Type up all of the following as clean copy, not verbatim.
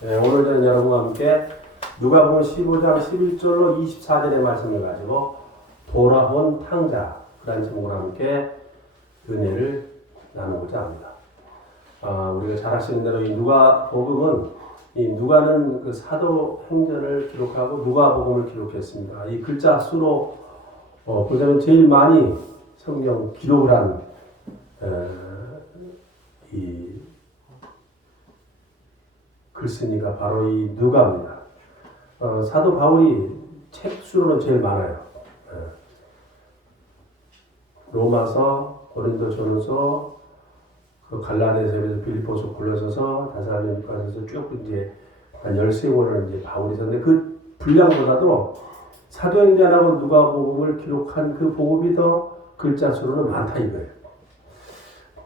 오늘 저는 여러분과 함께 누가복음 15장 11절로 24절의 말씀을 가지고 돌아온 탕자라는 제목으로 함께 은혜를 나누고자 합니다. 우리가 잘 아시는 대로 이 누가복음은 이 누가는 그 사도행전을 기록하고 누가복음을 기록했습니다. 이 글자 수로 보자면 제일 많이 성경 기록을 한 이 글쓴이가 바로 이 누가입니다. 사도 바울이 책 수로는 제일 많아요. 로마서, 고린도전서, 그 갈라디아서에서 빌립보서, 골로새서, 데살로니가서 쭉 이제 한 13권을 이제 바울이 썼는데 그 분량보다도 사도행전하고 누가복음을 기록한 그 복음이 더 글자 수로는 많다 이거예요.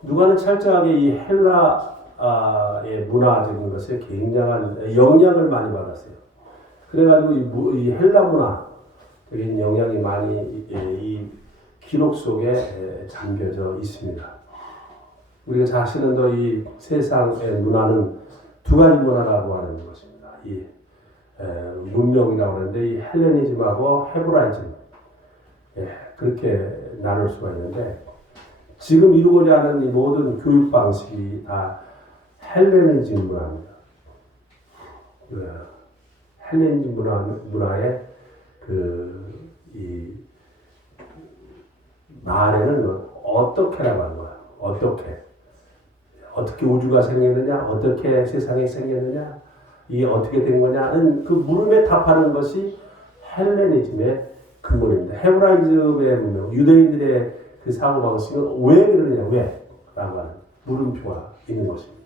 누가는 철저하게 이 헬라의 문화적인 것에 굉장한 영향을 많이 받았어요. 그래가지고 이 헬라 문화적인 영향이 많이 이 기록 속에 잠겨져 있습니다. 우리가 잘 아시는 더 이 세상의 문화는 두 가지 문화라고 하는 것입니다. 이 문명이라고 하는데 이 헬레니즘하고 헤브라이즘 그렇게 나눌 수가 있는데 지금 이루고자 하는 이 모든 교육 방식이 다 헬레니즘 문화입니다. 헬레니즘 문화의 이 말에는 어떻게라고 하는 거야. 어떻게 우주가 생겼느냐, 어떻게 세상이 생겼느냐, 이게 어떻게 된 거냐는 그 물음에 답하는 것이 헬레니즘의 근본입니다. 헤브라이즘의 문명, 유대인들의 그 사고방식은 왜 그러느냐, 왜? 라고 하는 물음표가 있는 것입니다.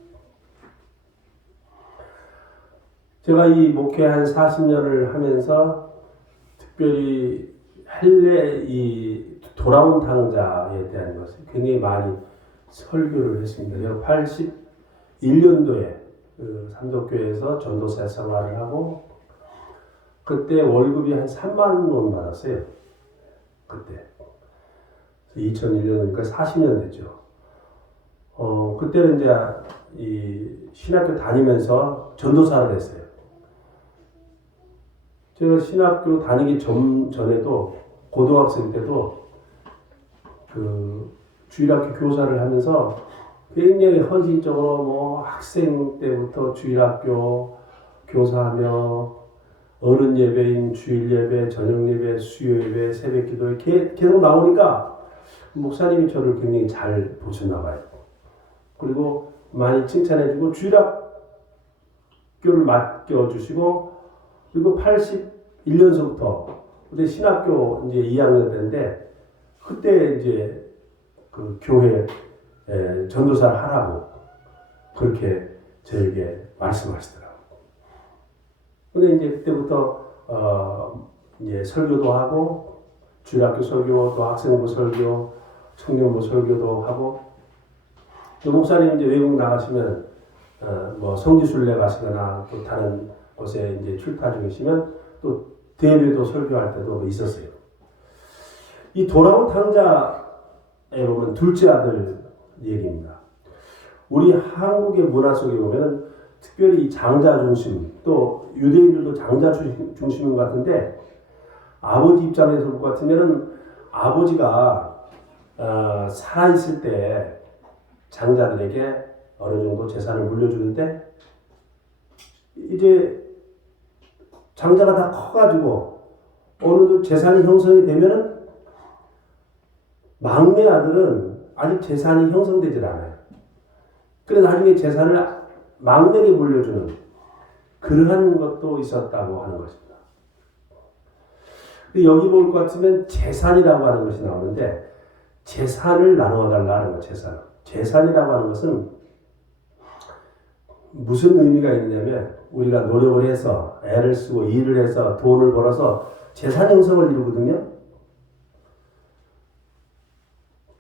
제가 이 목회 한 40년을 하면서 특별히 이 돌아온 탕자에 대한 것을 굉장히 많이 설교를 했습니다. 제가 81년도에 그 삼덕교회에서 전도사 생활을 하고 그때 월급이 한 3만 원 받았어요. 그때. 2001년이니까 40년 됐죠. 그때는 이제 이 신학교 다니면서 전도사를 했어요. 제가 신학교 다니기 전에도 고등학생 때도 그 주일학교 교사를 하면서 굉장히 헌신적으로 뭐 학생 때부터 주일학교 교사하며 어른 예배인 주일 예배, 저녁 예배, 수요 예배, 새벽 기도에 계속 나오니까 목사님이 저를 굉장히 잘 보셨나 봐요. 그리고 많이 칭찬해주고 주일학교를 맡겨주시고 그리고 81년서부터 그때 신학교 이제 2학년 때인데 그때 이제 그 교회 전도사를 하라고 그렇게 저에게 말씀하시더라고요. 근데 이제 그때부터 이제 설교도 하고 주일학교 설교, 또 학생부 설교, 청년부 설교도 하고 또 목사님 이제 외국 나가시면 뭐 성지순례 가시거나 또 다른 곳에 이제 출타 중이시면 또 대회도 설교할 때도 있었어요. 이 돌아온 탕자에 보면 둘째 아들 얘기입니다. 우리 한국의 문화 속에 보면은 특별히 이 장자 중심 또 유대인들도 장자 중심인 것 같은데 아버지 입장에서 볼 것 같으면은 아버지가 살아있을 때 장자들에게 어느 정도 재산을 물려주는데 이제 장자가 다 커가지고 어느 정도 재산이 형성이 되면은 막내 아들은 아직 재산이 형성되질 않아요. 그래서 나중에 재산을 막내에게 물려주는 그러한 것도 있었다고 하는 것입니다. 여기 볼 것 같으면 재산이라고 하는 것이 나오는데 재산을 나누어달라는 거 재산이라고 하는 것은 무슨 의미가 있냐면 우리가 노력을 해서 애를 쓰고 일을 해서 돈을 벌어서 재산 형성을 이루거든요.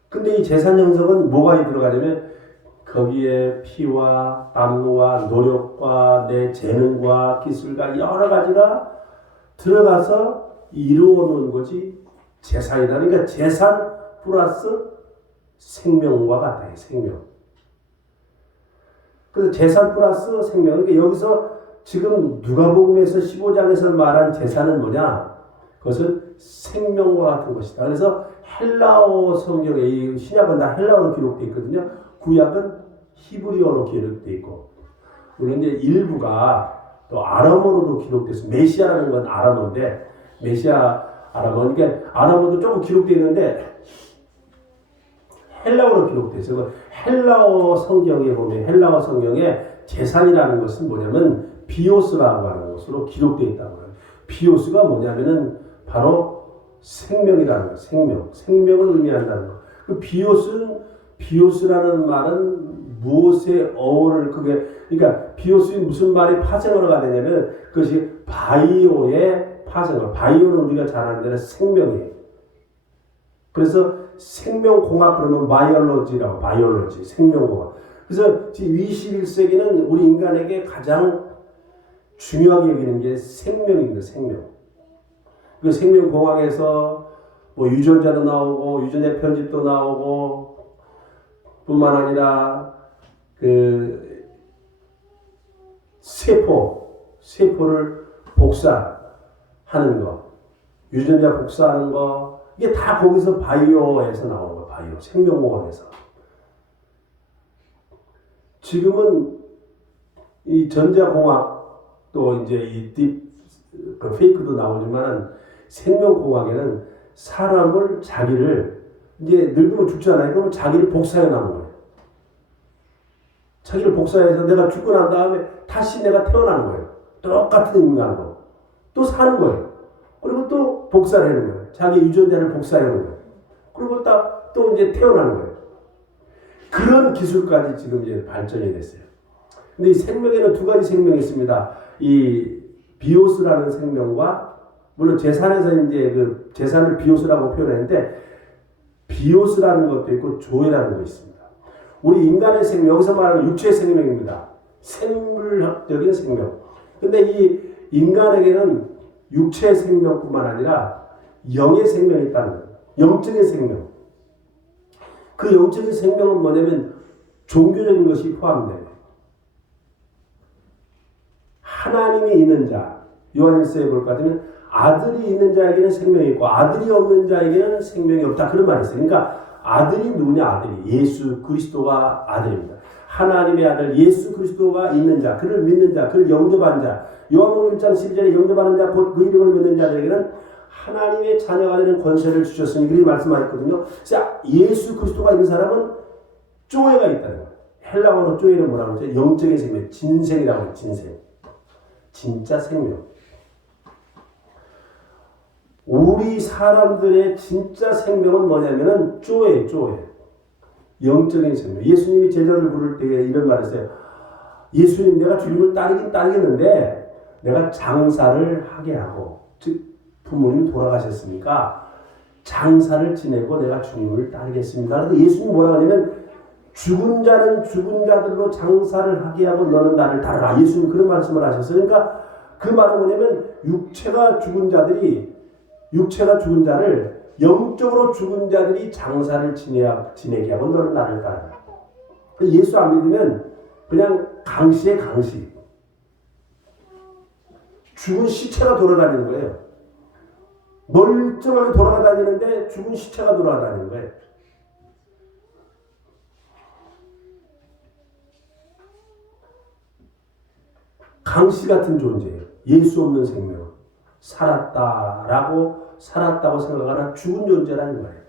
근데 이 재산 형성은 뭐가 들어가냐면 거기에 피와 땀과 노력과 내 재능과 기술과 여러 가지가 들어가서 이루어놓은 것이 재산이다. 그러니까 재산 플러스 생명과 같아요. 생명. 그래서 재산 플러스 생명. 그러니까 여기서 지금 누가복음에서 15장에서 말한 제사는 뭐냐? 그것은 생명과 같은 것이다. 그래서 헬라어 성경에 이 신약은 다 헬라어로 기록되어 있거든요. 구약은 히브리어로 기록되어 있고 물론 이제 일부가 또 아람어로도 기록돼서 메시아라는 건 아람어인데 메시아 아람어 그러니까 아람어도 조금 기록되어 있는데 헬라어로 기록되어 있어요. 헬라어 성경에 보면 헬라어 성경에 재산이라는 것은 뭐냐면 비오스라고 하는 것으로 기록되어 있다고 해요. 비오스가 뭐냐면은 바로 생명이라는 거, 생명을 의미한다는 거. 그 비오스라는 말은 무엇의 어원을 그러니까 비오스의 무슨 말이 파생어가 되냐면 그것이 바이오의 파생어. 바이오는 우리가 잘 아는 대로 생명이에요. 그래서 생명공학 그러면 바이올로지, 생명공학. 그래서 21세기는 우리 인간에게 가장 중요하게 여기는 게 생명입니다. 생명. 그 생명공학에서 뭐 유전자도 나오고 유전자 편집도 나오고 뿐만 아니라 그 세포를 복사하는 거, 유전자 복사하는 거 이게 다 거기서 바이오에서 나오는 거예요. 바이오 생명공학에서. 지금은 이 전자공학 또 이제 이 페이크도 나오지만 생명공학에는 자기를 이제 늙으면 죽잖아요. 그러면 자기를 복사해 나오는 거예요. 자기를 복사해서 내가 죽고 난 다음에 다시 내가 태어나는 거예요. 똑같은 인간으로 또 사는 거예요. 그리고 또 복사를 하는 거예요. 자기 유전자를 복사하는 거예요. 그리고 또 이제 태어나는 거예요. 그런 기술까지 지금 이제 발전이 됐어요. 근데 이 생명에는 두 가지 생명이 있습니다. 이 비오스라는 생명과 물론 재산에서 이제 그 재산을 비오스라고 표현했는데 비오스라는 것도 있고 조에라는 거 있습니다. 우리 인간의 생명 여기서 말하는 육체의 생명입니다. 생물학적인 생명. 근데 이 인간에게는 육체의 생명뿐만 아니라 영의 생명이 있다는 거예요. 영적인 생명. 그 영적인 생명은 뭐냐면 종교적인 것이 포함돼요. 하나님이 있는 자, 요한일서에 볼 것 같으면 아들이 있는 자에게는 생명이 있고 아들이 없는 자에게는 생명이 없다. 그런 말이 있어요. 그러니까 아들이 누구냐? 아들이 예수 그리스도가 아들입니다. 하나님의 아들 예수 그리스도가 있는 자, 그를 믿는 자, 그를 영접한 자, 요한복음 1장 12절에 영접하는 자, 곧 그 이름을 믿는 자들에게는 하나님의 자녀가 되는 권세를 주셨으니 그렇게 말씀하셨거든요. 자, 예수 그리스도가 있는 사람은 쪼에가 있다는 거예요. 헬라어로 쪼에는 뭐라고 하죠? 영적인 생명, 진생이라고 해요. 진생. 진짜 생명. 우리 사람들의 진짜 생명은 뭐냐면은 쪼에. 영적인 생명. 예수님이 제자들 부를 때 이런 말을 했어요. 예수님 내가 주님을 따르긴 따르겠는데 내가 장사를 하게 하고 즉 부모님이 돌아가셨으니까 장사를 지내고 내가 주님을 따르겠습니다. 그런데 예수님이 뭐라고 하냐면 죽은 자는 죽은 자들로 장사를 하게 하고 너는 나를 따르라. 예수님 그런 말씀을 하셨어요. 그러니까 그 말은 뭐냐면 육체가 죽은 자를 영적으로 죽은 자들이 장사를 지내게 하고 너는 나를 따르라. 예수 안 믿으면 그냥 강시에 강시. 죽은 시체가 돌아다니는 거예요. 멀쩡하게 돌아다니는데 죽은 시체가 돌아다니는 거예요. 강시 같은 존재예요. 예수 없는 생명. 살았다고 생각하는 죽은 존재라는 거예요.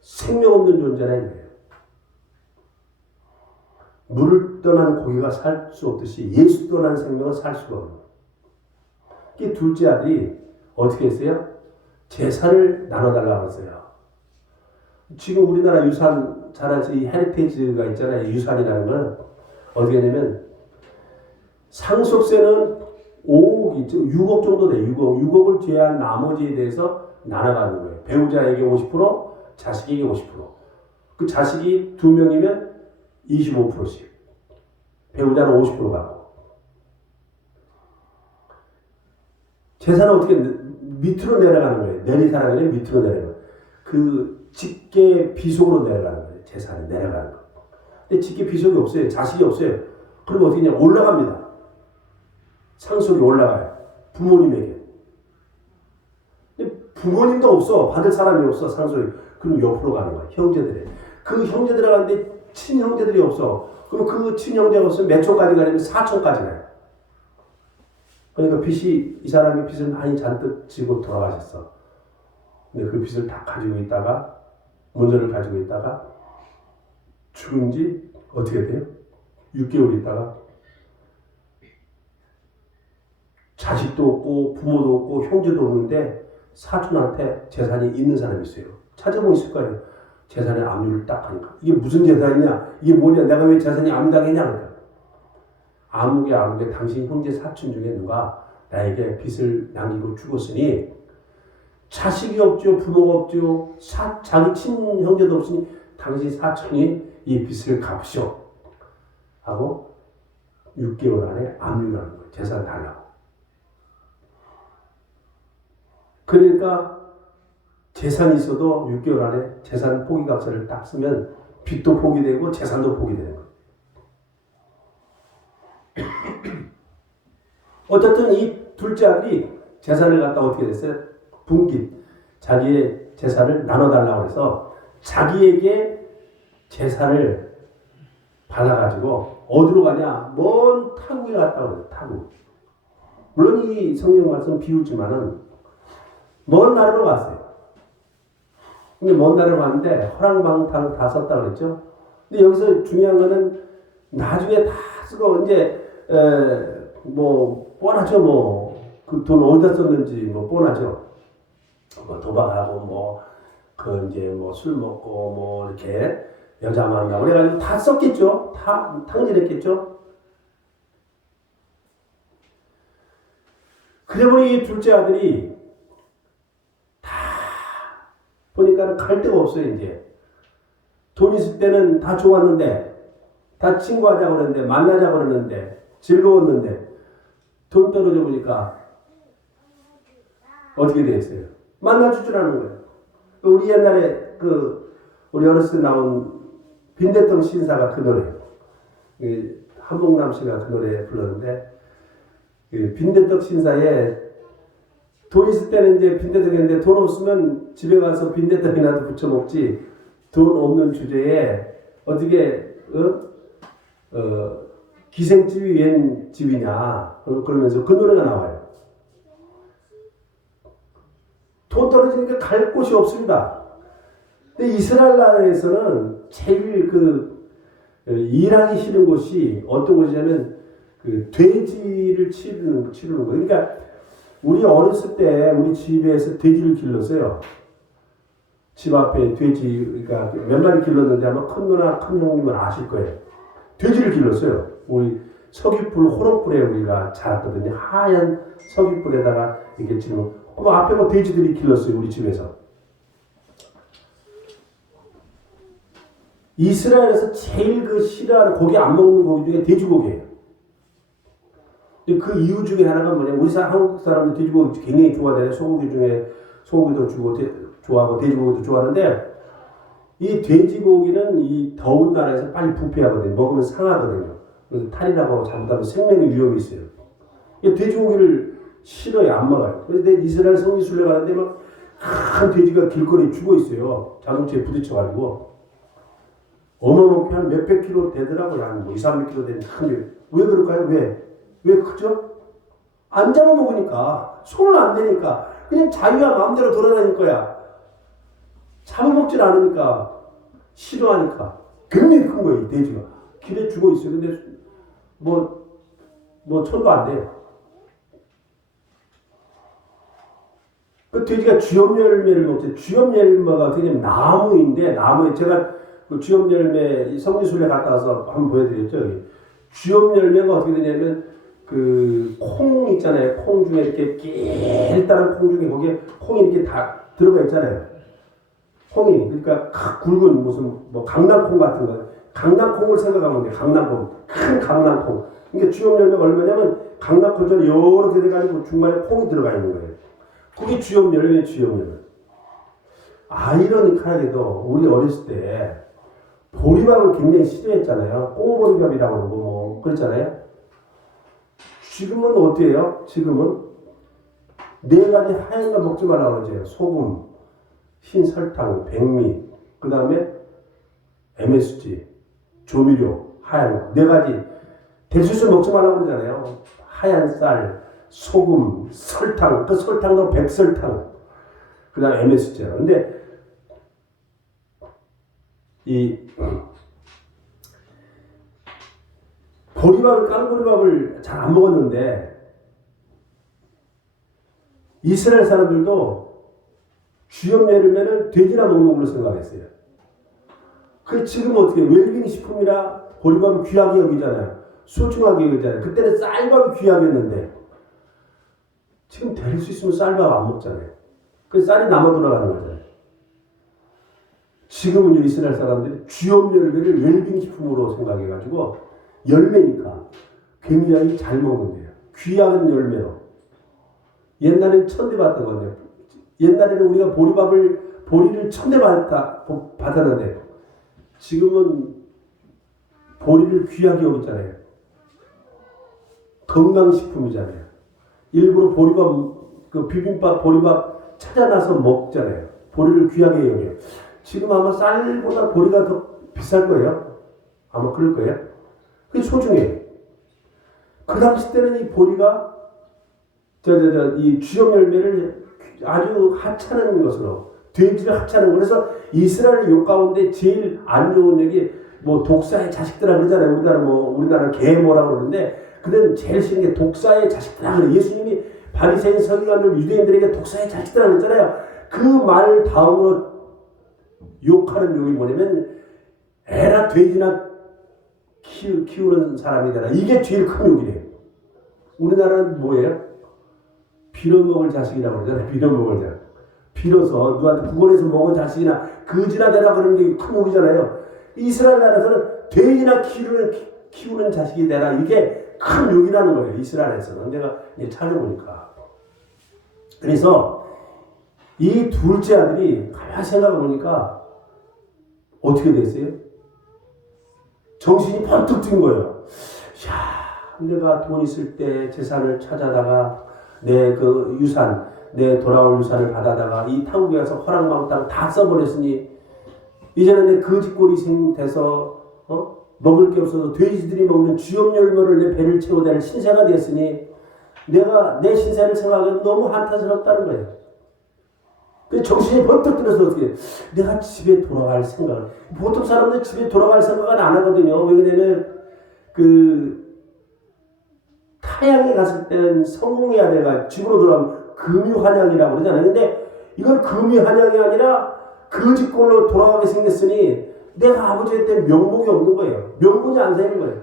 생명 없는 존재라는 거예요. 물을 떠난 고기가 살 수 없듯이 예수 떠난 생명은 살 수가 없는 거예요. 이 둘째 아들이 어떻게 했어요? 재산을 나눠달라고 했어요. 지금 우리나라 유산 잘아서 이 헤리테이지가 있잖아요. 유산이라는 건 어떻게 되냐면 상속세는 5억, 6억 정도 돼요. 6억을 제외한 나머지에 대해서 나눠가는 거예요. 배우자에게 50%, 자식에게 50%. 그 자식이 2명이면 25%씩. 배우자는 50% 갖고. 재산은 어떻게 밑으로 내려가는 거예요. 내리사랑이 밑으로 내려가는 거예요. 그 직계 비속으로 내려가는 거예요. 재산이 내려가는 거예요. 근데 직계 비속이 없어요. 자식이 없어요. 그럼 어떻게 하냐? 올라갑니다. 상속이 올라가요. 부모님에게. 근데 부모님도 없어. 받을 사람이 없어. 상속이. 그럼 옆으로 가는 거야. 형제들에. 그 형제들 가는데 친형제들이 없어. 그럼 그 친형제가 없으면 몇 촌까지 가냐면 4촌까지 가요. 그러니까 빚이, 이 사람이 빚을 많이 잔뜩 지고 돌아가셨어. 근데 그 빚을 다 가지고 있다가, 문제를 가지고 있다가, 죽은 지 어떻게 돼요? 6개월 있다가, 자식도 없고, 부모도 없고, 형제도 없는데, 사촌한테 재산이 있는 사람이 있어요. 찾아보면 있을 거 아니에요. 재산의 압류를 딱 하니까. 이게 무슨 재산이냐? 이게 뭐냐? 내가 왜 재산이 압류당했냐? 그러니까. 아무개 당신 형제 사촌 중에 누가 나에게 빚을 남기고 죽었으니 자식이 없죠. 부모가 없죠. 자기 친형제도 없으니 당신 사촌이 이 빚을 갚으시오. 하고 6개월 안에 압류를 하는 거예요. 재산 달라고. 그러니까 재산이 있어도 6개월 안에 재산 포기각서를 딱 쓰면 빚도 포기되고 재산도 포기되는 거예요. 어쨌든 이 둘째 아들이 재산을 갖다 어떻게 됐어요? 분기. 자기의 재산을 나눠달라고 해서 자기에게 재산을 받아가지고 어디로 가냐? 먼 타국에 갔다고 해요. 타국. 물론 이 성경 말씀 비웃지만은 먼 나라로 갔어요. 근데 먼 나라로 갔는데 허랑방탕 다 썼다고 그랬죠. 근데 여기서 중요한 거는 나중에 다 쓰고 이제 뭐 뻔하죠. 뭐 그 돈 어디다 썼는지 뭐 뻔하죠. 뭐 도박하고 뭐 그 이제 뭐 술 먹고 뭐 이렇게 여자 만나고 그래가지고 다 썼겠죠. 다 탕진했겠죠. 그래버리 이 둘째 아들이 다 보니까 갈 데가 없어요. 이제 돈 있을 때는 다 좋았는데 다 친구하자고 그러는데 만나자고 그러는데 즐거웠는데 돈 떨어져 보니까 어떻게 되었어요? 만나줄 줄 아는 거예요. 우리 옛날에 우리 어렸을 때 나온 빈대떡 신사가 그 노래, 한복남 씨가 그 노래 불렀는데 빈대떡 신사에 돈 있을 때는 이제 빈대떡인데 돈 없으면 집에 가서 빈대떡이라도 부쳐 먹지 돈 없는 주제에 어떻게 기생집이 웬 집이냐 그러면서 그 노래가 나와요. 돈 떨어지니까 갈 곳이 없습니다. 근데 이스라엘 나라에서는 제일 일하기 싫은 곳이 어떤 곳이냐면 돼지를 치르는 거예요. 그러니까 우리 어렸을 때 우리 집에서 돼지를 길렀어요. 집 앞에 돼지, 그러니까 몇 마리 길렀는지 아마 큰 누나, 큰 형님은 아실 거예요. 돼지를 길렀어요. 우리 석유불, 호롱불에 우리가 자랐거든요. 하얀 석유불에다가 이렇게 지금 그 앞에 뭐 돼지들이 길렀어요. 우리 집에서. 이스라엘에서 제일 싫어하는 고기 안 먹는 고기 중에 돼지고기예요. 그 이유 중에 하나가 뭐냐면 우리 한국 사람들 돼지고기 굉장히 좋아하잖아요. 소고기 중에 소고기도 좋아하고 돼지고기도 좋아하는데 이 돼지고기는 이 더운 나라에서 빨리 부패하거든요. 먹으면 상하거든요. 그래서 탈이라고 잘못하면 생명의 위험이 있어요. 이 돼지고기를 싫어요. 안 먹어요. 그래서 내 이스라엘 성지순례 가는데 막 큰 돼지가 길거리에 죽어 있어요. 자동차에 부딪혀가지고. 어마어마하게 한 몇백 킬로 되더라고요. 한 뭐 2, 300킬로 되는 큰 돼. 왜 그럴까요? 왜 크죠? 안 잡아먹으니까. 손을 안 대니까. 그냥 자기가 마음대로 돌아다닐 거야. 잡아먹질 않으니까. 싫어하니까. 굉장히 큰 거예요. 이 돼지가. 길에 죽어 있어요. 근데 뭐 천도 안 돼요. 그 돼지가 쥐염열매를 먹죠. 쥐염열매가 어떻게 냐면 나무인데 나무에 제가 그 쥐염열매 성지순례 갔다 와서 한번 보여드렸죠. 여기. 쥐염열매가 어떻게 되냐면 그 콩 있잖아요. 콩 중에 이렇게 길다란 콩 중에 거기에 콩이 이렇게 다 들어가 있잖아요. 콩이 그러니까 굵은 무슨 뭐 강낭콩 같은 거. 강낭콩을 생각하면 돼. 강낭콩. 큰 강낭콩. 그러니까 쥐염열매가 얼마냐면 강낭콩처럼 이렇게 돼가지고 중간에 콩이 들어가 있는 거예요. 그게 쥐염열매. 아이러니컬하게도 우리 어렸을 때 보리밥을 굉장히 싫어했잖아요. 꽁보리밥이라고 그러고 뭐 그랬잖아요. 지금은 어때요? 지금은 네 가지 하얀 거 먹지 말라고 그러죠. 소금, 흰 설탕, 백미, 그 다음에 MSG, 조미료, 하얀 거. 네 가지. 대수술 먹지 말라고 그러잖아요. 하얀 쌀, 소금, 설탕, 그 설탕도 백설탕, 그 다음에 MSG야. 근데 이 깐보리밥을 잘 안 먹었는데 이스라엘 사람들도 주염 열매를 돼지나 먹는 걸로 생각했어요. 그 지금 어떻게 웰빙 식품이라 보리밥이 귀하게 여기잖아요. 소중하게 여기잖아요. 그때는 쌀밥이 귀하겠는데 지금 데릴 수 있으면 쌀밥 안 먹잖아요. 그 쌀이 남아 돌아가는 거잖아요. 지금은 이스라엘 사람들이 주염 열매를 웰빙 식품으로 생각해가지고 열매니까 굉장히 잘 먹는데요. 귀한 열매로. 옛날엔 천대받던 건데 옛날에는 우리가 보리를 천대받았는데 지금은 보리를 귀하게 여기잖아요. 건강식품이잖아요. 일부러 비빔밥, 보리밥 찾아나서 먹잖아요. 보리를 귀하게 여겨요. 지금 아마 쌀보다 보리가 더 비쌀 거예요. 아마 그럴 거예요. 그게 소중해요. 그 당시 때는 이 보리가 이 주염 열매를 아주 하찮은 것으로 돼지를 하찮은 것. 그래서 이스라엘 욕 가운데 제일 안 좋은 얘기 뭐 독사의 자식들아 그러잖아요. 우리나라는 개 뭐라고 그러는데 그들은 제일 싫은 게 독사의 자식들아 그래. 예수님이 바리새인 서기관들 유대인들에게 독사의 자식들아 그랬잖아요. 그 말 다음으로 욕하는 욕이 뭐냐면 에라 돼지나 키우는 사람이 되라. 이게 제일 큰 욕이래요. 우리나라는 뭐예요? 빌어먹을 자식이라고 그러잖아요. 빌어먹을 자식. 빌어서 누구한테 구걸해서 먹은 자식이나 거지나 되라 그러는 게 큰 욕이잖아요. 이스라엘 나라에서는 돼지나 키우는 자식이 되라. 이게 큰 욕이라는 거예요. 이스라엘에서는. 내가 찾아보니까. 그래서 이 둘째 아들이 가만히 생각해보니까 어떻게 됐어요? 정신이 번뜩 든 거예요. 야, 내가 돈 있을 때 재산을 찾아다가 내 그 유산, 내 돌아올 유산을 받아다가 이 타국에 가서 허랑방탕 다 써버렸으니 이제는 내 거짓골이 돼서 먹을 게 없어서 돼지들이 먹는 주염 열매를 내 배를 채워댈 신세가 되었으니 내가 내 신세를 생각하면 너무 한탄스럽다는 거예요. 그 정신이 번뜩 들어서 어떻게 내가 집에 돌아갈 생각을 보통 사람들 집에 돌아갈 생각은 안 하거든요. 왜냐면 타향에 갔을 때는 성공해야 돼가 집으로 돌아가면 금유한양이라고 그러잖아요. 근데 이건 금유한양이 아니라 거짓골로 돌아가게 생겼으니 내가 아버지한테 명목이 없는 거예요. 명분이 안 되는 거예요.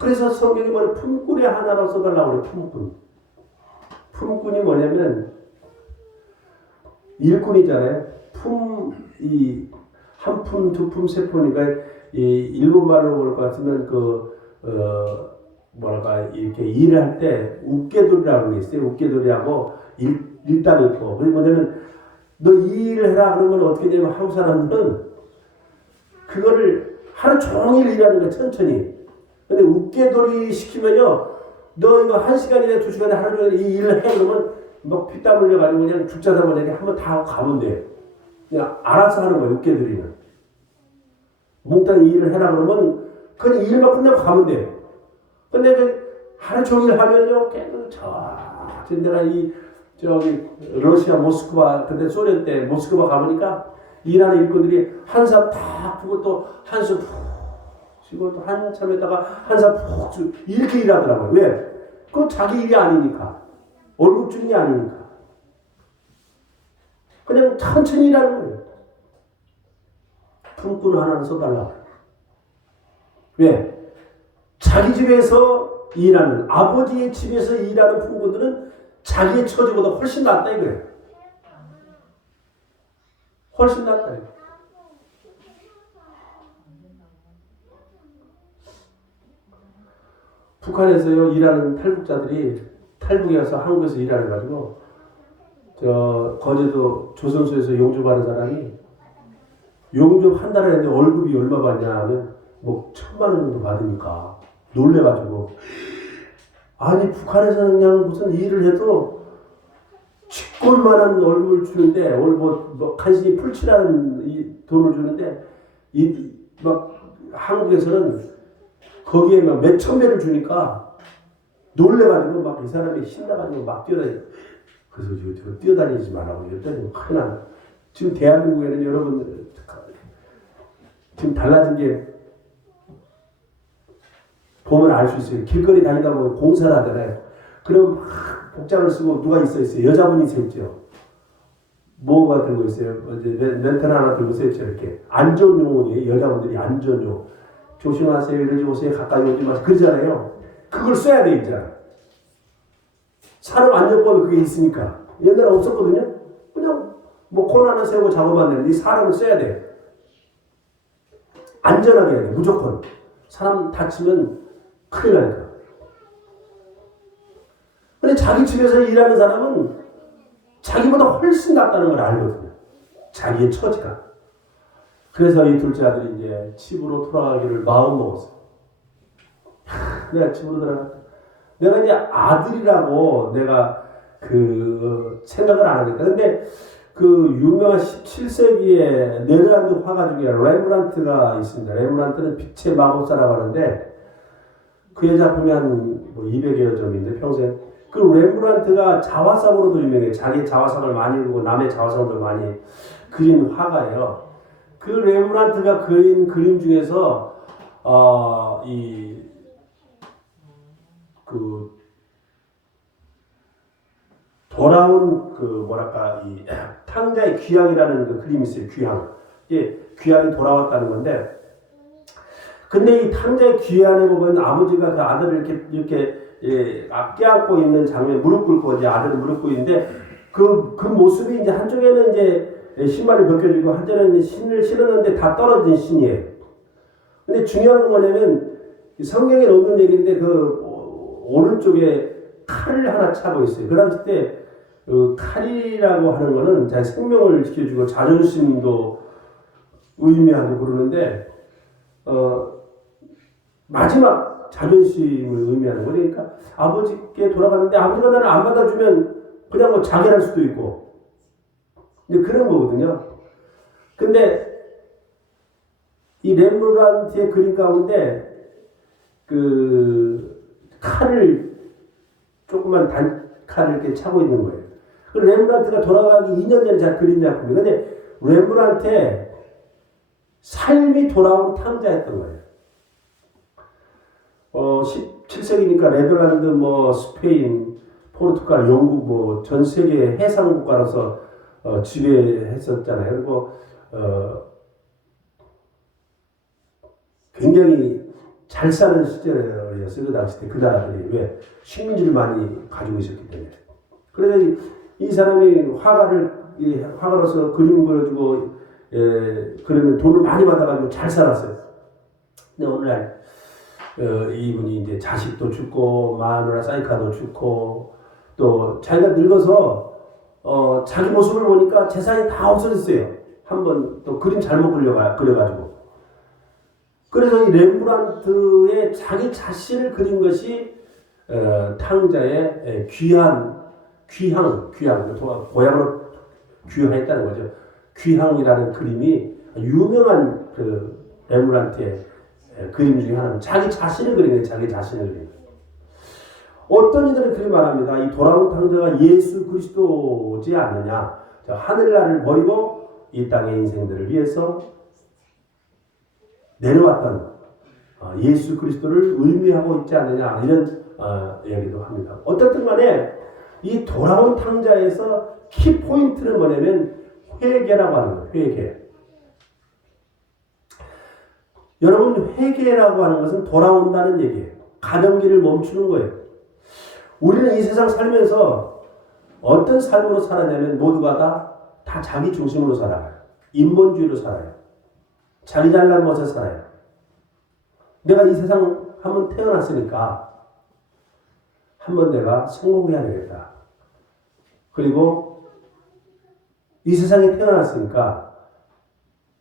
그래서 성경이 뭐래 품꾼의 하나로 써달라고 그래요. 품꾼. 품꾼이 뭐냐면 일꾼이잖아요. 한 푼, 두 푼, 세 푼이니까 일본말로 볼 것 같으면 이렇게 일을 할 때 웃개돌이라고 게 있어요. 웃개돌이하고 일당이 있고. 그게 뭐냐면 너 이 일을 해라 그러면 어떻게 되냐면 한국 사람들은 그거를 하루 종일 일하는 거야. 천천히. 근데 웃개돌이 시키면요. 너 이거 1시간이나 2시간에 하루 종일 이 일을 해 그러면 막 피땀 흘려가지고 그냥 죽자다 보니까 한번 다 하고 가면 돼. 그냥 알아서 하는 거야. 웃개돌이는. 몽땅 이 일을 해라 그러면 그냥 일만 끝내고 가면 돼. 근데 하루 종일 하면요. 내가 러시아 모스크바 그때 소련 때 모스크바 가보니까 일하는 일꾼들이 한삼 다 푸고 또 한숨 푹 쉬고 또 한참 있다가 한삼 푹 쉬고 이렇게 일하더라고요. 왜? 그건 자기 일이 아니니까. 월급 주는 게 아니니까. 그냥 천천히 일하는 거예요. 품꾼 하나는 써달라고. 왜? 자기 집에서 일하는, 아버지의 집에서 일하는 품꾼들은 자기의 처지보다 훨씬 낫다 이거예요. 훨씬 낫다 이거예요. 북한에서요 일하는 탈북자들이 탈북에 와서 한국에서 일하는 가지고 거제도 조선소에서 용접하는 사람이 용접 한 달에 했는데 월급이 얼마 받냐 하면 뭐 1,000만 원 정도 받으니까 놀래가지고 아니 북한에서는 그냥 무슨 일을 해도 쥐꼴만한 월급을 주는데 뭐 간신히 풀칠하는 이 돈을 주는데 막 한국에서는 거기에 막 몇천 배를 주니까 놀래가지고 막 이 사람이 신나가지고 막 뛰어다니고 그래서 지금 뛰어다니지 말라고 이랬더니 큰일 난다. 지금 대한민국에는 여러분 지금 달라진 게 보면 알 수 있어요. 길거리 다니다 보면 공사를 하잖아요. 그럼 막 복장을 쓰고 누가 있어요. 여자분이 있었죠. 뭐가 들고 있어요? 랜턴 하나 들고 있어요. 이렇게 안전용이에요. 여자분들이 안전용. 조심하세요. 이러지 오세요. 가까이 오지 마세요. 그러잖아요. 그걸 써야 돼 있잖아. 산업안전법에 그게 있으니까. 옛날에 없었거든요. 그냥 뭐 콘 하나 세우고 작업하면 되는데 이 사람을 써야 돼. 안전하게 해야 돼. 무조건. 사람 다치면 큰일 나니까. 근데 자기 집에서 일하는 사람은 자기보다 훨씬 낫다는 걸 알거든요. 자기의 처지가. 그래서 이 둘째 아들이 이제 집으로 돌아가기를 마음먹었어요. 내가 집으로 돌아가. 내가 이제 아들이라고 내가 생각을 안 하니까. 근데 유명한 17세기의 네덜란드 화가 중에 레므란트가 있습니다. 레므란트는 빛의 마법사라고 하는데 그의 작품이 한 200여 점인데 평생. 그 레므란트가 자화상으로도 유명해요. 자기 자화상을 많이 그리고 남의 자화상도 많이 그린 화가예요. 그 레므란트가 그린 그림 중에서 돌아온 이 탕자의 귀향이라는 그 그림이 있어요. 귀향. 귀향이 돌아왔다는 건데, 근데 이 탕자의 귀향에 보면 아버지가 그 아들을 이렇게 껴안고 있는 장면, 무릎 꿇고 이제 아들을 무릎 꿇는데 그 모습이 이제 한쪽에는 이제 신발이 벗겨지고 한쪽에는 신을 신었는데 다 떨어진 신이에요. 근데 중요한 건 뭐냐면 성경에 없는 얘기인데 오른쪽에 칼을 하나 차고 있어요. 그 당시 때 칼이라고 하는 거는 자기 생명을 지켜주고 자존심도 의미하고 그러는데 마지막 자존심을 의미하는 거니까 아버지께 돌아갔는데 아버지가 나를 안 받아주면 그냥 뭐 자결할 수도 있고 근데 그런 거거든요. 근데 이 렘브란트의 그림 가운데 칼을 조그만 단칼을 이렇게 차고 있는 거예요. 그 렘브란트가 돌아가기 2년 전에 제가 그린 작품이에요. 근데 렘브란트의 삶이 돌아온 탕자였던 거예요. 17세기니까 네덜란드, 스페인, 포르투갈, 영국 전 세계 해상 국가로서 지배했었잖아요. 그리고 굉장히 잘 사는 시절이었어요. 그 당시 때 그 나라들이. 왜? 식민지를 많이 가지고 있었기 때문에. 그래서 이 사람이 화가로서 그림 그려주고 그러면 돈을 많이 받아가지고 잘 살았어요. 근데 오늘날 이분이 이제 자식도 죽고 마누라 사이카도 죽고 또 자기가 늙어서 자기 모습을 보니까 재산이 다 없어졌어요. 한번 또 그림 잘못 그려가지고. 그래서 이 렘브란트의 자기 자신을 그린 것이 탕자의 귀향, 고향으로 귀향했다는 거죠. 귀향이라는 그림이 유명한 렘브란트의 그림 중에 하나는 자기 자신을 그린 거예요. 자기 자신을 그린 거예요. 어떤 이들은 그렇게 말합니다. 이 돌아온 탕자가 예수 그리스도지 않느냐. 하늘나라를 버리고 이 땅의 인생들을 위해서 내려왔던 예수 그리스도를 의미하고 있지 않느냐 이런 이야기도 합니다. 어떻든 간에 이 돌아온 탕자에서 키포인트는 뭐냐면 회개라고 하는 거예요. 회개. 여러분 회개라고 하는 것은 돌아온다는 얘기예요. 가던 길을 멈추는 거예요. 우리는 이 세상 살면서 어떤 삶으로 살았냐면 모두가 다 자기 중심으로 살아요. 인본주의로 살아요. 자기 잘난 것에 살아요. 내가 이 세상 한번 태어났으니까 한번 내가 성공해야 되겠다. 그리고 이 세상에 태어났으니까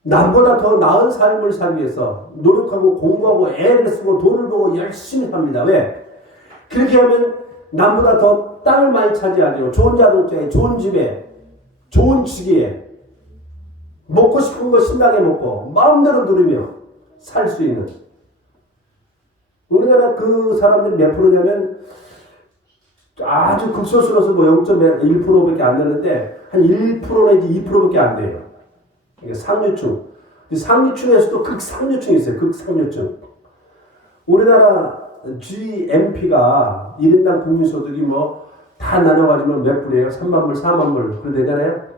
남보다 더 나은 삶을 살기 위해서 노력하고 공부하고 애를 쓰고 돈을 벌고 열심히 합니다. 왜? 그렇게 하면 남보다 더 땅을 많이 차지하죠. 좋은 자동차에, 좋은 집에, 좋은 직위에 먹고 싶은 거 신나게 먹고 마음대로 누리며 살 수 있는. 우리나라 그 사람들이 몇 프로냐면 아주 극소수로서 뭐 0.1%밖에 안 되는데 한 1% 내지 2%밖에 안 돼요. 이게 상류층. 상류층에서도 극상류층이 있어요. 극상류층. 우리나라 GNP가 1인당 국민소득이 뭐 다 나눠가지고 몇 불이에요? 3만 불, 4만 불. 그래 되잖아요?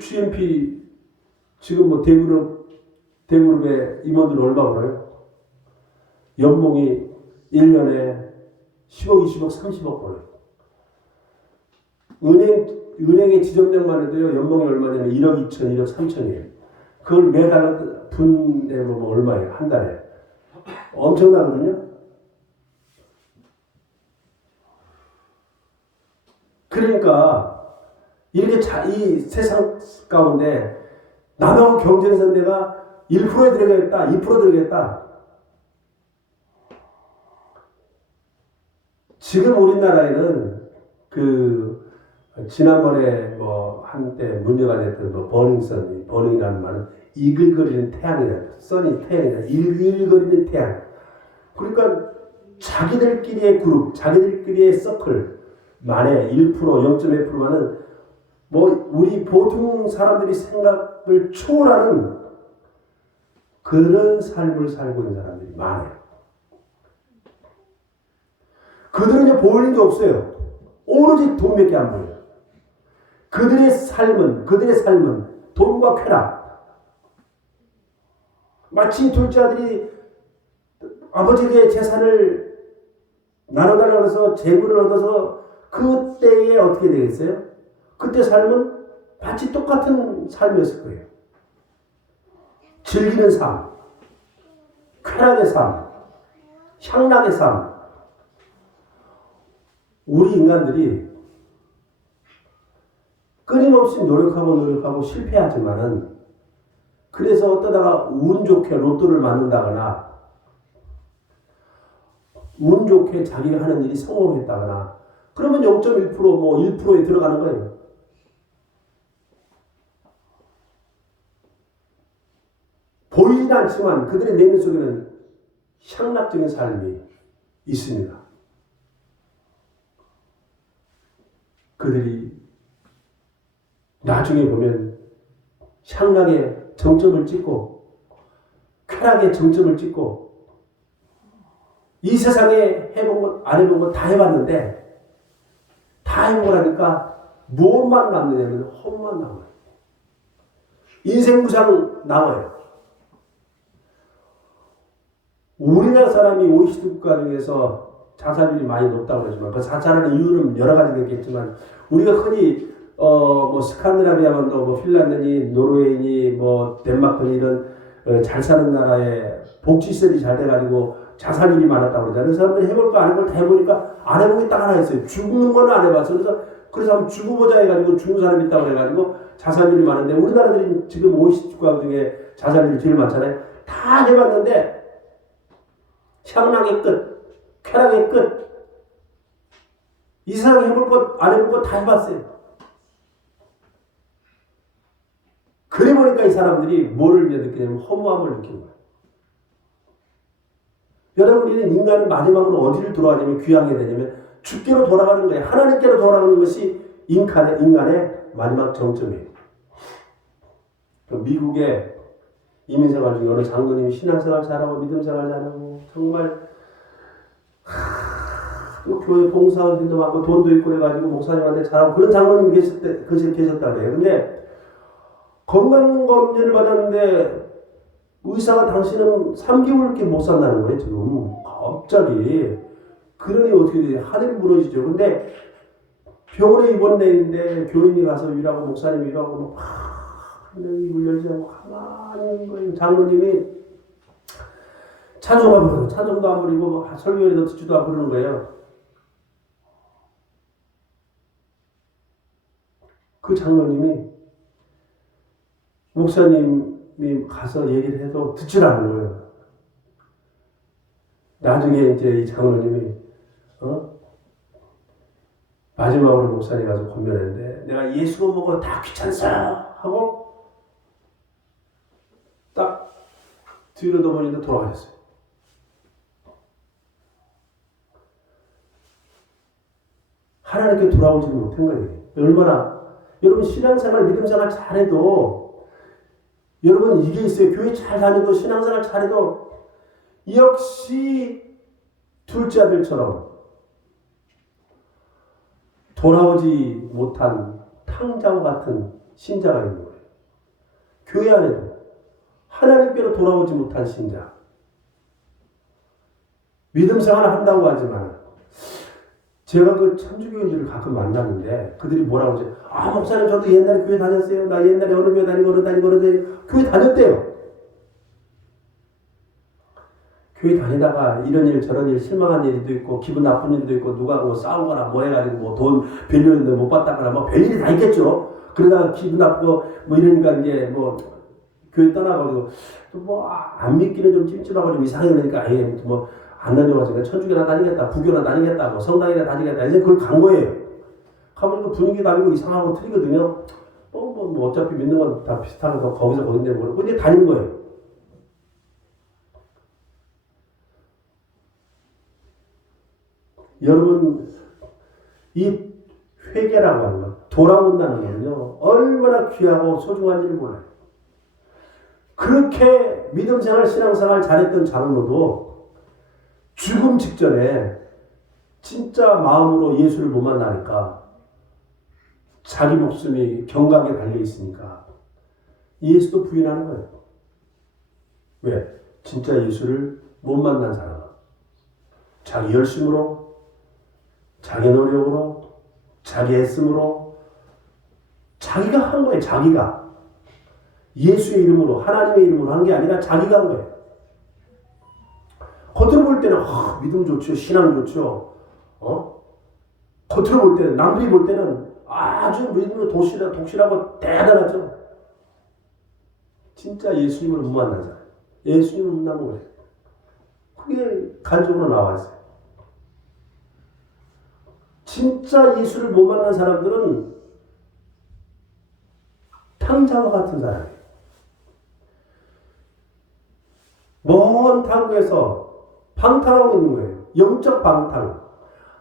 GNP 지금 뭐 대그룹의 임원들 얼마 벌어요? 연봉이 1년에 10억, 20억, 30억 벌어요. 은행의 지점장만 해도요, 연봉이 얼마냐면 1억 2천, 1억 3천이에요. 그걸 매달 분에 보면 얼마예요? 한 달에. 엄청나거든요? 그러니까, 이렇게 이 세상 가운데 남하고 경쟁해서 내가 1%에 들어가겠다, 2% 들어가겠다. 지금 우리나라에는 지난번에 뭐 한때 문제가 됐던 뭐 버닝이라는 말은 이글거리는 태양이다. 선이 태양이다. 이글거리는 태양. 그러니까 자기들끼리의 그룹, 자기들끼리의 서클 만에 1%, 0.1%만은 뭐 우리 보통 사람들이 생각을 초월하는 그런 삶을 살고 있는 사람들이 많아요. 그들은 이제 보이는 게 없어요. 오로지 돈밖에 안 보여요. 그들의 삶은 돈과 쾌락. 마치 둘째 아들이 아버지에게 재산을 나눠달라고 해서 재물을 얻어서 그때에 어떻게 되겠어요? 그때 삶은 마치 똑같은 삶이었을 거예요. 즐기는 삶, 쾌락의 삶, 향락의 삶. 우리 인간들이 끊임없이 노력하고 실패하지만은 그래서 어떠다가 운 좋게 로또를 맞는다거나 운 좋게 자기가 하는 일이 성공했다거나 그러면 0.1% 뭐 1%에 들어가는 거예요. 보이진 않지만 그들의 내면 속에는 향락적인 삶이 있습니다. 그들이 나중에 보면 향락의 정점을 찍고 쾌락의 정점을 찍고 이 세상에 해본 것, 안 해본 것 다 해봤는데 다 해보고 나니까 무엇만 남느냐면 헛만 남아요. 인생 무상 남아요. 우리나라 사람이 OECD 국가 중에서 자살률이 많이 높다고 그러지만 그 자살하는 이유는 여러 가지가 있겠지만 우리가 흔히 뭐 스칸디나비아만도 뭐 핀란드니 노르웨이니 뭐 덴마크니 이런 잘 사는 나라에 복지시설이 잘 돼가지고 자살률이 많았다고 그러잖아요. 그 사람들이 해볼 거 안 해볼 다 해보니까 안 해본 게 딱 하나 있어요. 죽는 거는 안 해봤어. 그래서 한번 죽어보자 해가지고 죽는 사람이 있다고 해가지고 자살률이 많은데 우리나라들이 지금 OECD 국가 중에 자살률이 제일 많잖아요. 다 해봤는데 향락의 끝, 쾌락의 끝. 이 세상에 해볼 것, 안 해볼 것 다 해봤어요. 그래 보니까 이 사람들이 뭐를 느끼냐면 허무함을 느끼는 거예요. 여러분, 우리는 인간은 마지막으로 어디를 돌아가냐면 귀향이 되냐면 주께로 돌아가는 거예요. 하나님께로 돌아가는 것이 인간의 마지막 정점이에요. 미국의 이민생활 중에 어느 장로님이 신앙생활 잘하고 믿음생활 잘하고 정말 또 교회 봉사활동도 많고 돈도 있고 그래가지고 목사님한테 잘하고 그런 장로님이 계셨다고 해요. 근데 건강검진을 받았는데 의사가 당신은 3개월밖에 못 산다는 거예요. 지금 갑자기. 그러니 어떻게 돼요? 하늘이 무너지죠. 근데 병원에 입원돼 있는데 교인이 가서 일하고 목사님이 일하고 근데 입을 열지 않고 가만히 있는 거예요. 장로님이 찬송가 부르고 찬송도 안 부리고 설교에도 듣지도 않고 그러는 거예요. 그 장로님이 목사님이 가서 얘기를 해도 듣질 않는 거예요. 나중에 이제 이 장로님이 마지막으로 목사님 가서 권면했는데 내가 예수가 뭐가 다 귀찮사 하고 딱 뒤로 넘어지는데 돌아가셨어요. 하나님께 돌아오지는 못한 거예요. 얼마나 여러분 신앙생활 믿음생활 잘해도 여러분 이게 있어요. 교회 잘 다녀도 신앙생활 잘해도 역시 둘째 아들처럼 돌아오지 못한 탕자와 같은 신자가 있는 거예요. 교회 안에도 하나님께로 돌아오지 못한 신자. 믿음생활을 한다고 하지만 제가 그 천주교인들을 가끔 만났는데 그들이 뭐라고 하죠? 아 목사님 저도 옛날에 교회 다녔어요. 나 옛날에 어느 교회 다니고 교회 다녔대요. 교회 다니다가 이런 일 저런 일 실망한 일도 있고 기분 나쁜 일도 있고 누가 뭐 싸우거나 뭐 해가지고 뭐 돈 빌렸는데 못 받다거나 뭐 별일이 다 있겠죠. 그러다가 기분 나쁘고 뭐 이러니까 이제 뭐 교회 떠나가지고 또 뭐 안 믿기는 좀 찜찜하고 좀 이상해 그러니까 아예 뭐 안 다녀가지고 천주교나 다니겠다 부교나 다니겠다 뭐 성당이나 다니겠다 이제 그걸 간 거예요. 가보니까 분위기 다르고 이상하고 틀리거든요. 뭐 어차피 믿는 건 다 비슷하고 거기서 거긴데 모르고 이제 다닌 거예요. 여러분 이 회개라고 하는 것 돌아온다는 거는요 얼마나 귀하고 소중한지를 몰라요. 그렇게 믿음생활 신앙생활 잘했던 장로도 죽음 직전에 진짜 마음으로 예수를 못 만나니까 자기 목숨이 경각에 달려있으니까 예수도 부인하는 거예요. 왜? 진짜 예수를 못 만난 사람은 자기 열심으로 자기 노력으로 자기 애씀으로 자기가 한 거예요. 자기가 예수의 이름으로 하나님의 이름으로 한 게 아니라 자기가 한 거예요. 겉으로 볼 때는 믿음 좋죠. 신앙 좋죠. 겉으로 볼 때는 남들이 볼 때는 아주 믿음으로 독실하고 대단하죠. 진짜 예수님을 못 만난 사람. 예수님을 못 만난 거예요. 그게 간접으로 나와 있어요. 진짜 예수를 못 만난 사람들은 탕자와 같은 사람이에요. 먼 타국에서 방탕하고 있는 거예요. 영적 방탕.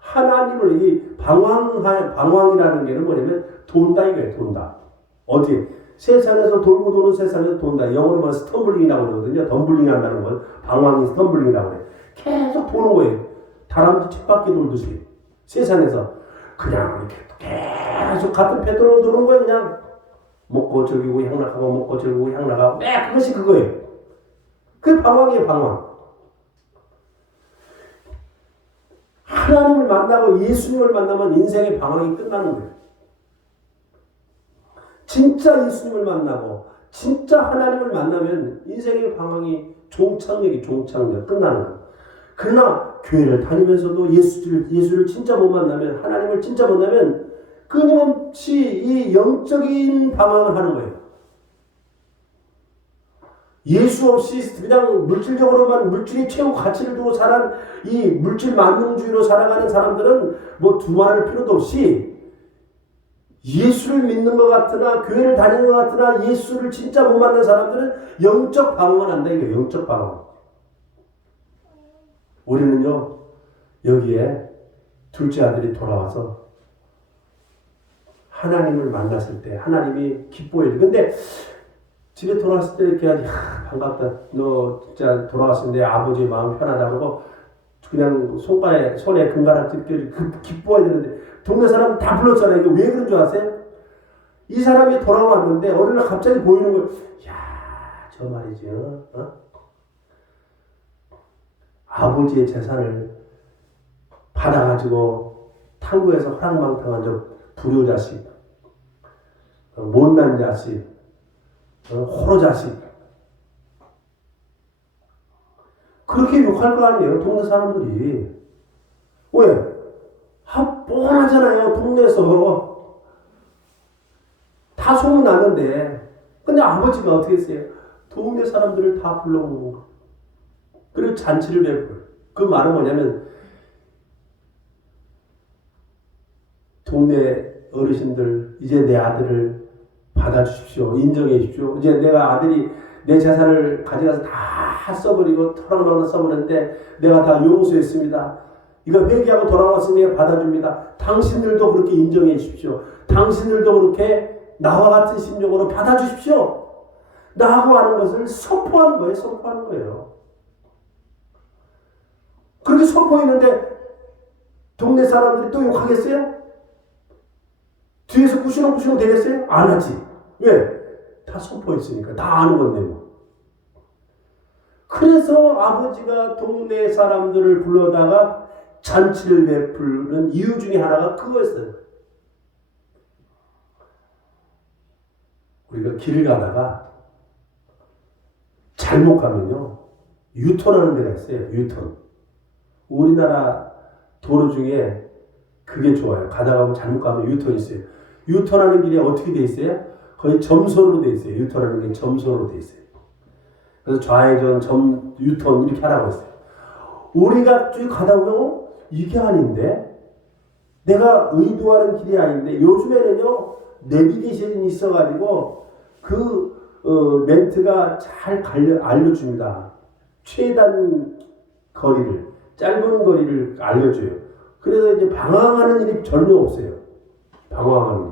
하나님을 이 방황이라는 게 뭐냐면 돈다 이거예요. 돈다. 어디? 세상에서 돌고 도는 세상에서 돈다. 영어로 말하면 스텀블링이라고 그러거든요. 덤블링 한다는 건 방황이 스텀블링이라고 그래요. 계속 도는 거예요. 다람쥐 쳇바퀴 돌듯이. 세상에서 그냥 이렇게 계속 같은 패턴으로 도는 거예요. 그냥 먹고 즐기고 향락하고 먹고 즐기고 향락하고 그것이 그거예요. 그게 방황이에요. 방황. 하나님을 만나고 예수님을 만나면 인생의 방황이 끝나는 거예요. 진짜 예수님을 만나고 진짜 하나님을 만나면 인생의 방황이 종착역이 끝나는 거예요. 그러나 교회를 다니면서도 예수를 진짜 못 만나면 하나님을 진짜 못 만나면 끊임없이 이 영적인 방황을 하는 거예요. 예수 없이 그냥 물질적으로만 물질이 최고 가치를 두고 살아가는 이 물질 만능주의로 살아가는 사람들은 뭐 두말할 필요도 없이 예수를 믿는 것 같으나 교회를 다니는 것 같으나 예수를 진짜 못 만난 사람들은 영적 방황을 한다 이거예요. 영적 방황. 우리는요 여기에 둘째 아들이 돌아와서 하나님을 만났을 때 하나님이 기뻐해요. 근데 집에 돌아왔을 때 이렇게 하지 반갑다. 너 진짜 돌아왔을 때 아버지의 마음 편하다 그러고 그냥 손에 금가락질 기뻐해야 되는데 동네 사람 다 불렀잖아요. 이게 왜 그런 줄 아세요? 이 사람이 돌아왔는데 어느 날 갑자기 보이는 거예요. 야, 저 말이지. 아버지의 재산을 받아가지고 탐구해서 허랑방탕한 저 불효자식, 못난 자식, 호로자식 그렇게 욕할 거 아니에요. 동네 사람들이. 왜? 뻔하잖아요. 동네에서 다 소문나는데 근데 아버지가 어떻게 했어요? 동네 사람들을 다 불러오는 거. 그리고 잔치를 베풀어요. 그 말은 뭐냐면 동네 어르신들 이제 내 아들을 받아주십시오. 인정해 주십시오. 이제 내가 아들이 내 재산을 가져가서 다 써버리고 토랑토랑 써버렸는데 내가 다 용서했습니다. 이거 회개하고 돌아왔으니 받아줍니다. 당신들도 그렇게 인정해 주십시오. 당신들도 그렇게 나와 같은 심정으로 받아주십시오. 나하고 하는 것을 선포하는 거예요. 선포하는 거예요. 그렇게 선포했는데 동네 사람들이 또 욕하겠어요? 뒤에서 구시렁구시렁 되겠어요? 안 하지. 왜? 다 선포했으니까. 다 아는 건데 뭐. 그래서 아버지가 동네 사람들을 불러다가 잔치를 베푸는 이유 중에 하나가 그거였어요. 우리가 길을 가다가 잘못 가면요. 유턴하는 데가 있어요. 유턴. 우리나라 도로 중에 그게 좋아요. 가다가 보면 잘못 가면 유턴이 있어요. 유턴하는 길이 어떻게 돼 있어요? 거의 점선으로 돼 있어요. 유턴하는 게 점선으로 돼 있어요. 그래서 좌회전, 유턴 이렇게 하라고 했어요. 우리가 쭉 가다 보면 이게 아닌데? 내가 의도하는 길이 아닌데 요즘에는요. 내비게이션이 있어가지고 멘트가 잘 알려줍니다. 최단 거리를, 짧은 거리를 알려줘요. 그래서 이제 방황하는 일이 전혀 없어요. 방황하는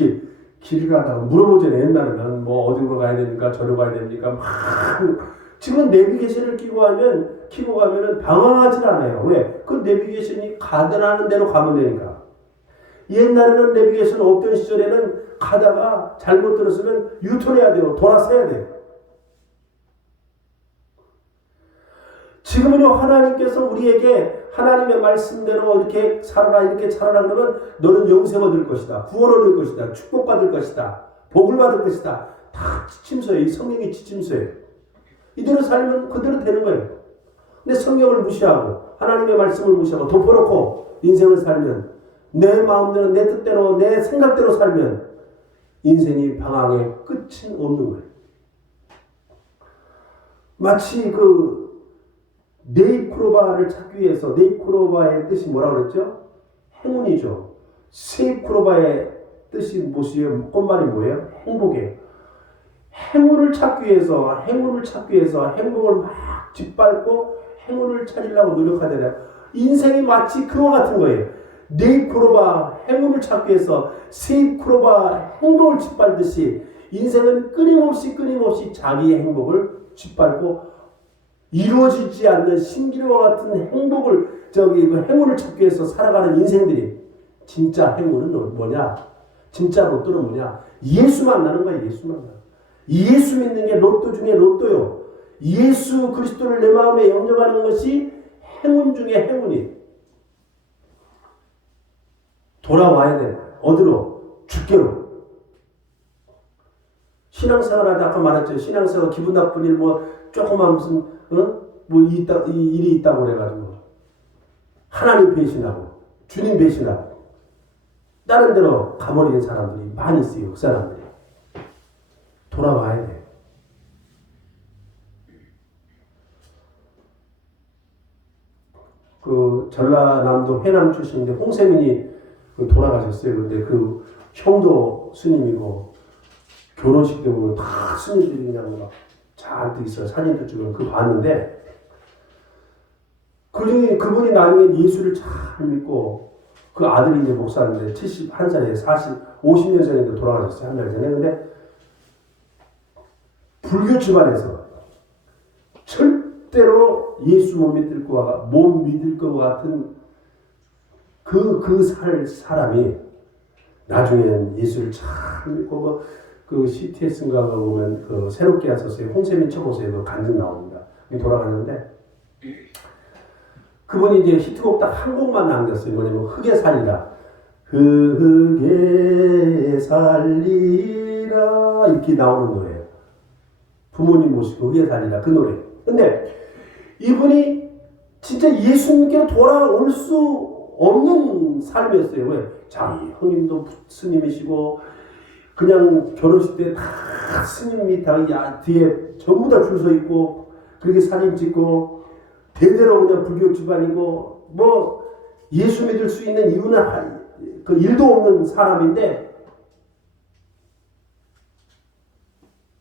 일. 길 가다가 물어보잖아요. 옛날에는 뭐 어디로 가야 됩니까? 저리로 가야 됩니까? 막 지금 내비게이션을 키고 가면은 방황하지 않아요. 왜? 그 내비게이션이 가다라는 대로 가면 되니까. 옛날에는 내비게이션 없던 시절에는 가다가 잘못 들었으면 유턴해야 돼요. 돌아서야 돼요. 지금은요, 하나님께서 우리에게 하나님의 말씀대로 이렇게 살아라, 이렇게 살아라 그러면 너는 영생 얻을 것이다. 구원 얻을 것이다. 축복받을 것이다. 복을 받을 것이다. 다 지침서예요. 이 성경이 지침서예요. 이대로 살면 그대로 되는 거예요. 근데 성경을 무시하고 하나님의 말씀을 무시하고 덮어놓고 인생을 살면 내 마음대로, 내 뜻대로, 내 생각대로 살면 인생이 방황의 끝은 없는 거예요. 마치 네잎크로바를 찾기 위해서, 네잎크로바의 뜻이 뭐라고 그랬죠? 행운이죠. 세잎크로바의 뜻이 무엇이에요? 꽃말이 뭐예요? 행복이에요. 행운을 찾기 위해서 행복을 막 짓밟고 행운을 찾으려고 노력하잖아요. 인생이 마치 그와 같은 거예요. 네잎크로바 행운을 찾기 위해서 세잎크로바 행복을 짓밟듯이 인생은 끊임없이 자기의 행복을 짓밟고 이루어지지 않는 신기루와 같은 행복을 행운을 찾기 위해서 살아가는 인생들이 진짜 행운은 뭐냐? 진짜 로또는 뭐냐? 예수 만나는 거야. 예수 만나. 예수 믿는 게 로또 중에 로또요. 예수 그리스도를 내 마음에 영접하는 것이 행운 중에 행운이. 돌아와야 돼. 어디로? 주께로. 신앙생활하다 아까 말했죠. 신앙생활 기분 나쁜 일 조그만 무슨 이 일이 있다고 그래가지고 하나님 배신하고 주님 배신하고 다른 데로 가버리는 사람들이 많이 있어요. 그 사람들이. 돌아와야 돼. 전라남도 회남 출신인데 홍세민이 돌아가셨어요. 근데 그 형도 스님이고 결혼식 때 보면 다 스님들이 그냥 막 잔뜩 있어요. 사진도 찍은 그거 봤는데 그분이 나중에 예수를 잘 믿고 그 아들이 이제 목사인데 71살에 50년 전에 돌아가셨어요. 한 달 전에. 근데 불교 집안에서 절대로 예수 못 믿을 것 같은 사람이 나중에는 예수를 잘 믿고 그 CTS인가 보면 새롭게 하셨어요. 홍세민 쳐보세요. 간증 나옵니다. 돌아가는데 그분이 이제 히트곡 딱 한 곡만 남겼어요. 뭐냐면 흙에 살리라. 흙에 살리라 이렇게 나오는 노래예요. 부모님 모시고 흙에 살리라 그 노래. 근데 이분이 진짜 예수님께 돌아올 수 없는 삶이었어요. 왜? 자기 형님도 스님이시고 그냥 결혼식 때 다 스님이 다 뒤에 전부 다 줄 서 있고 그렇게 사진 찍고 대대로 그냥 불교 집안이고 뭐 예수 믿을 수 있는 이유나 그 일도 없는 사람인데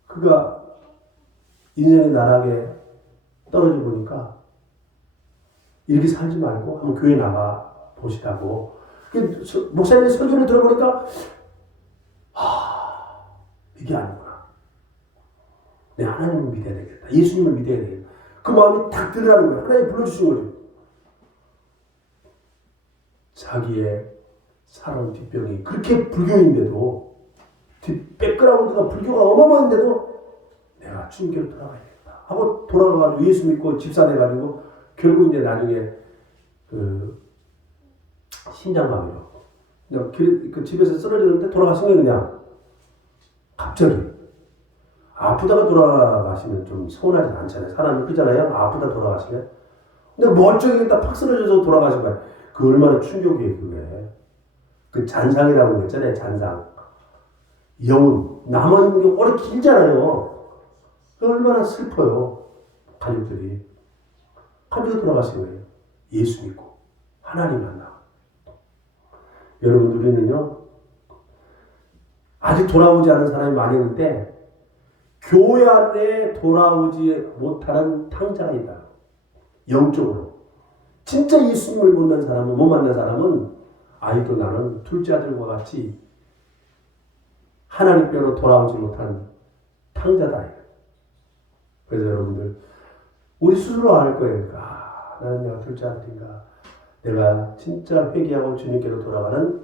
그가 인생의 나락에 떨어져 보니까 이렇게 살지 말고 한번 교회 나가 보시라고. 목사님의 설교를 들어보니까 이게 아니구나. 내 하나님을 믿어야 되겠다. 예수님을 믿어야 되겠다. 그 마음이 딱 들으라는 거예요. 하나님 불러주신 거죠. 자기의 살아온 뒷병이 그렇게 불교인데도 백그라운드가 불교가 어마어마한데도 내가 주님께로 돌아가야겠다 하고 돌아가가지고 예수 믿고 집사 돼가지고 결국 이제 나중에 그 심장마비로 그냥 그 집에서 쓰러졌는데 돌아가신 게 그냥 갑자기 아프다가 돌아가시면 좀 서운하지 않잖아요. 사람이 그잖아요. 아프다 돌아가시면. 근데 멀쩡히 딱 팍 쓰러져서 돌아가신 거예요. 그 얼마나 충격이에요, 그게. 그 잔상이라고 그랬잖아요, 잔상. 영혼, 남아있는 게 오래 길잖아요. 얼마나 슬퍼요, 가족들이. 가족이 돌아가신 거예요. 예수 믿고, 하나님 만나. 여러분, 우리는요, 아직 돌아오지 않은 사람이 많이 있는데, 교회 안에 돌아오지 못하는 탕자가 있다. 영적으로. 진짜 예수님을 못 만난 사람은 아직도 나는 둘째 아들과 같이 하나님께로 돌아오지 못한 탕자다. 그래서 여러분들 우리 스스로 알 거예요. 나는 내가 둘째 아들인가. 내가 진짜 회개하고 주님께로 돌아가는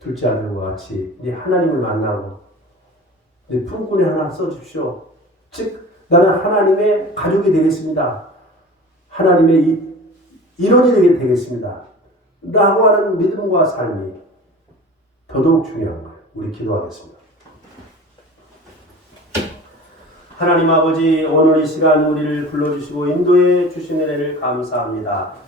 둘째 아들과 같이 이제 하나님을 만나고 이제 품꾼에 하나 써주십시오. 즉 나는 하나님의 가족이 되겠습니다. 하나님의 일원이 되겠습니다. 라고 하는 믿음과 삶이 더더욱 중요한 거예요. 우리 기도하겠습니다. 하나님 아버지, 오늘 이 시간 우리를 불러주시고 인도해 주신 은혜를 감사합니다.